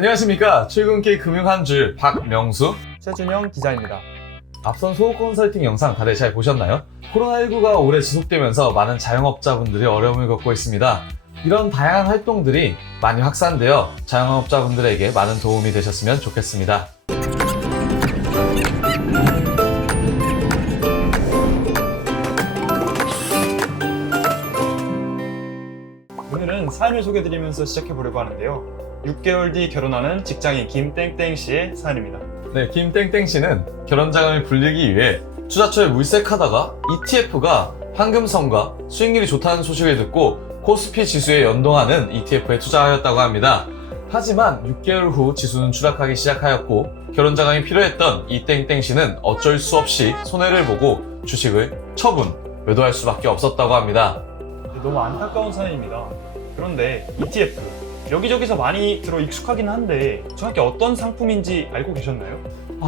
안녕하십니까. 출근길 금융 한 줄 박명수, 최준영 기자입니다. 앞선 소호 컨설팅 영상 다들 잘 보셨나요? 코로나19가 오래 지속되면서 많은 자영업자분들이 어려움을 겪고 있습니다. 이런 다양한 활동들이 많이 확산되어 자영업자분들에게 많은 도움이 되셨으면 좋겠습니다. 오늘은 사연을 소개해드리면서 시작해보려고 하는데요. 6개월 뒤 결혼하는 직장인 김땡땡 씨의 사연입니다. 네, 김땡땡 씨는 결혼 자금을 불리기 위해 투자처에 물색하다가 ETF가 황금성과 수익률이 좋다는 소식을 듣고 코스피 지수에 연동하는 ETF에 투자하였다고 합니다. 하지만 6개월 후 지수는 추락하기 시작하였고 결혼 자금이 필요했던 이 땡땡 씨는 어쩔 수 없이 손해를 보고 주식을 처분, 매도할 수밖에 없었다고 합니다. 너무 안타까운 사연입니다. 그런데 ETF, 여기저기서 많이 들어 익숙하긴 한데 정확히 어떤 상품인지 알고 계셨나요?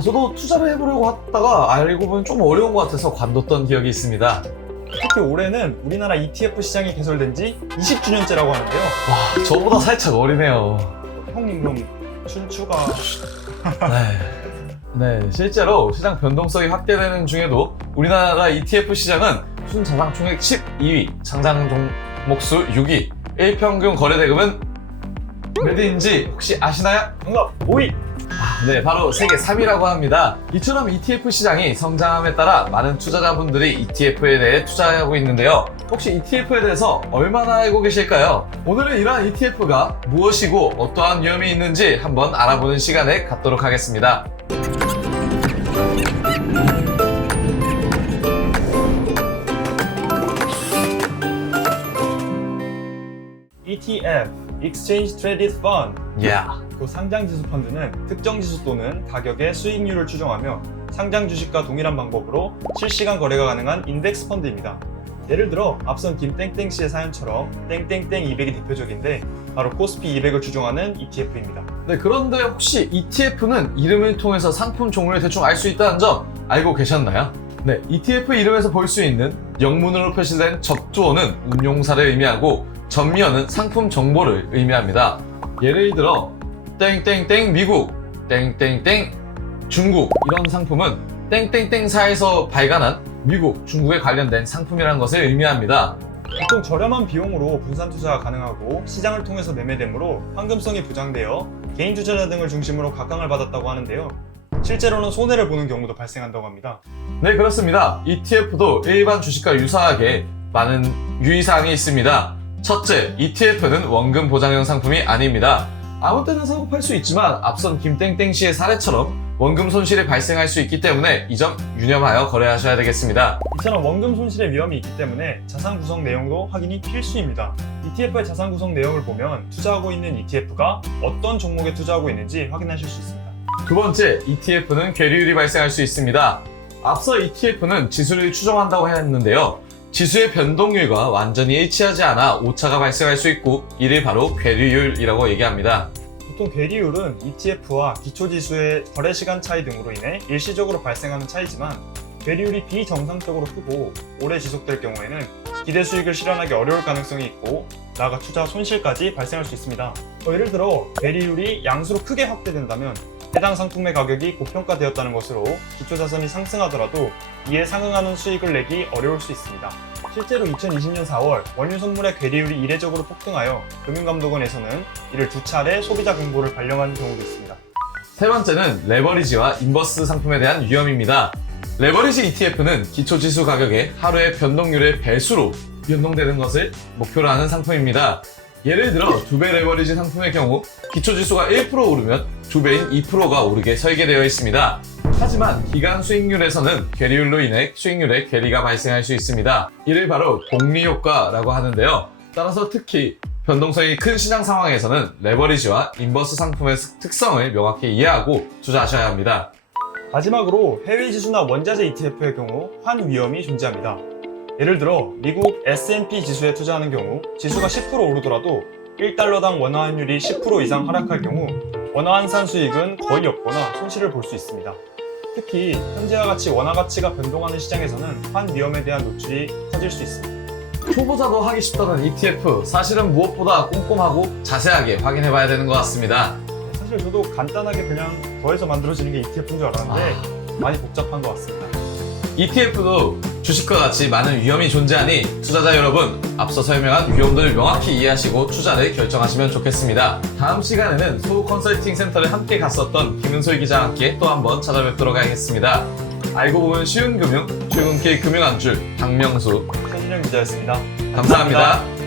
저도 투자를 해보려고 하다가 알고 보면 좀 어려운 것 같아서 관뒀던 기억이 있습니다. 특히 올해는 우리나라 ETF 시장이 개설된 지 20주년째라고 하는데요. 와, 저보다 살짝 어리네요. 형님 그럼 추가... 네, 실제로 시장 변동성이 확대되는 중에도 우리나라 ETF 시장은 순자산 총액 12위, 상장 종목수 6위, 일평균 거래대금은 몇 위인지 혹시 아시나요? 정답! 5위! 네, 바로 세계 3위라고 합니다. 이처럼 ETF 시장이 성장함에 따라 많은 투자자분들이 ETF에 대해 투자하고 있는데요. 혹시 ETF에 대해서 얼마나 알고 계실까요? 오늘은 이러한 ETF가 무엇이고 어떠한 위험이 있는지 한번 알아보는 시간을 갖도록 하겠습니다. ETF, Exchange Traded Fund. Yeah. 그 상장지수 펀드는 특정 지수 또는 가격의 수익률을 추정하며 상장 주식과 동일한 방법으로 실시간 거래가 가능한 인덱스 펀드입니다. 예를 들어 앞선 김땡땡 씨의 사연처럼 땡땡땡 200이 대표적인데 바로 코스피 200을 추종하는 ETF입니다. 네, 그런데 혹시 ETF는 이름을 통해서 상품 종류를 대충 알 수 있다는 점 알고 계셨나요? 네, ETF 이름에서 볼 수 있는 영문으로 표시된 접두어는 운용사를 의미하고 전미어는 상품 정보를 의미합니다. 예를 들어 땡땡땡 미국, 땡땡땡 중국 이런 상품은 땡땡땡사에서 발간한 미국, 중국에 관련된 상품이라는 것을 의미합니다. 보통 저렴한 비용으로 분산 투자가 가능하고 시장을 통해서 매매되므로 황금성이 보장되어 개인 투자자 등을 중심으로 각광을 받았다고 하는데요. 실제로는 손해를 보는 경우도 발생한다고 합니다. 네, 그렇습니다. ETF도 일반 주식과 유사하게 많은 유의사항이 있습니다. 첫째, ETF는 원금 보장형 상품이 아닙니다. 아무 때나 사고 팔 수 있지만 앞선 김땡땡 씨의 사례처럼 원금 손실이 발생할 수 있기 때문에 이 점 유념하여 거래하셔야 되겠습니다. 이처럼 원금 손실의 위험이 있기 때문에 자산 구성 내용도 확인이 필수입니다. ETF의 자산 구성 내용을 보면 투자하고 있는 ETF가 어떤 종목에 투자하고 있는지 확인하실 수 있습니다. 두 번째, ETF는 괴리율이 발생할 수 있습니다. 앞서 ETF는 지수를 추정한다고 했는데요. 지수의 변동률과 완전히 일치하지 않아 오차가 발생할 수 있고 이를 바로 괴리율이라고 얘기합니다. 보통 괴리율은 ETF와 기초지수의 거래시간 차이 등으로 인해 일시적으로 발생하는 차이지만 괴리율이 비정상적으로 크고 오래 지속될 경우에는 기대 수익을 실현하기 어려울 가능성이 있고 나아가 투자 손실까지 발생할 수 있습니다. 예를 들어 괴리율이 양수로 크게 확대된다면 해당 상품의 가격이 고평가되었다는 것으로 기초자산이 상승하더라도 이에 상응하는 수익을 내기 어려울 수 있습니다. 실제로 2020년 4월 원유 선물의 괴리율이 이례적으로 폭등하여 금융감독원에서는 이를 2차례 소비자 공고를 발령한 경우도 있습니다. 세 번째는 레버리지와 인버스 상품에 대한 위험입니다. 레버리지 ETF는 기초지수 가격의 하루의 변동률의 배수로 변동되는 것을 목표로 하는 상품입니다. 예를 들어 2배 레버리지 상품의 경우 기초지수가 1% 오르면 2배인 2%가 오르게 설계되어 있습니다. 하지만 기간 수익률에서는 괴리율로 인해 수익률에 괴리가 발생할 수 있습니다. 이를 바로 복리효과라고 하는데요. 따라서 특히 변동성이 큰 시장 상황에서는 레버리지와 인버스 상품의 특성을 명확히 이해하고 투자하셔야 합니다. 마지막으로 해외 지수나 원자재 ETF의 경우 환 위험이 존재합니다. 예를 들어 미국 S&P 지수에 투자하는 경우 지수가 10% 오르더라도 1달러당 원화 환율이 10% 이상 하락할 경우 원화 환산 수익은 거의 없거나 손실을 볼 수 있습니다. 특히 현재와 같이 원화 가치가 변동하는 시장에서는 환 위험에 대한 노출이 커질 수 있습니다. 초보자도 하기 쉽다는 ETF, 사실은 무엇보다 꼼꼼하고 자세하게 확인해봐야 되는 것 같습니다. 사실 저도 간단하게 그냥 더해서 만들어지는 게 ETF인 줄 알았는데 많이 복잡한 것 같습니다. ETF도 주식과 같이 많은 위험이 존재하니 투자자 여러분, 앞서 설명한 위험들을 명확히 이해하시고 투자를 결정하시면 좋겠습니다. 다음 시간에는 소우 컨설팅 센터를 함께 갔었던 김은솔 기자와 함께 또 한번 찾아뵙도록 하겠습니다. 알고 보면 쉬운 금융, 출근길 금융 한 줄, 박명수. 손진영 기자였습니다. 감사합니다.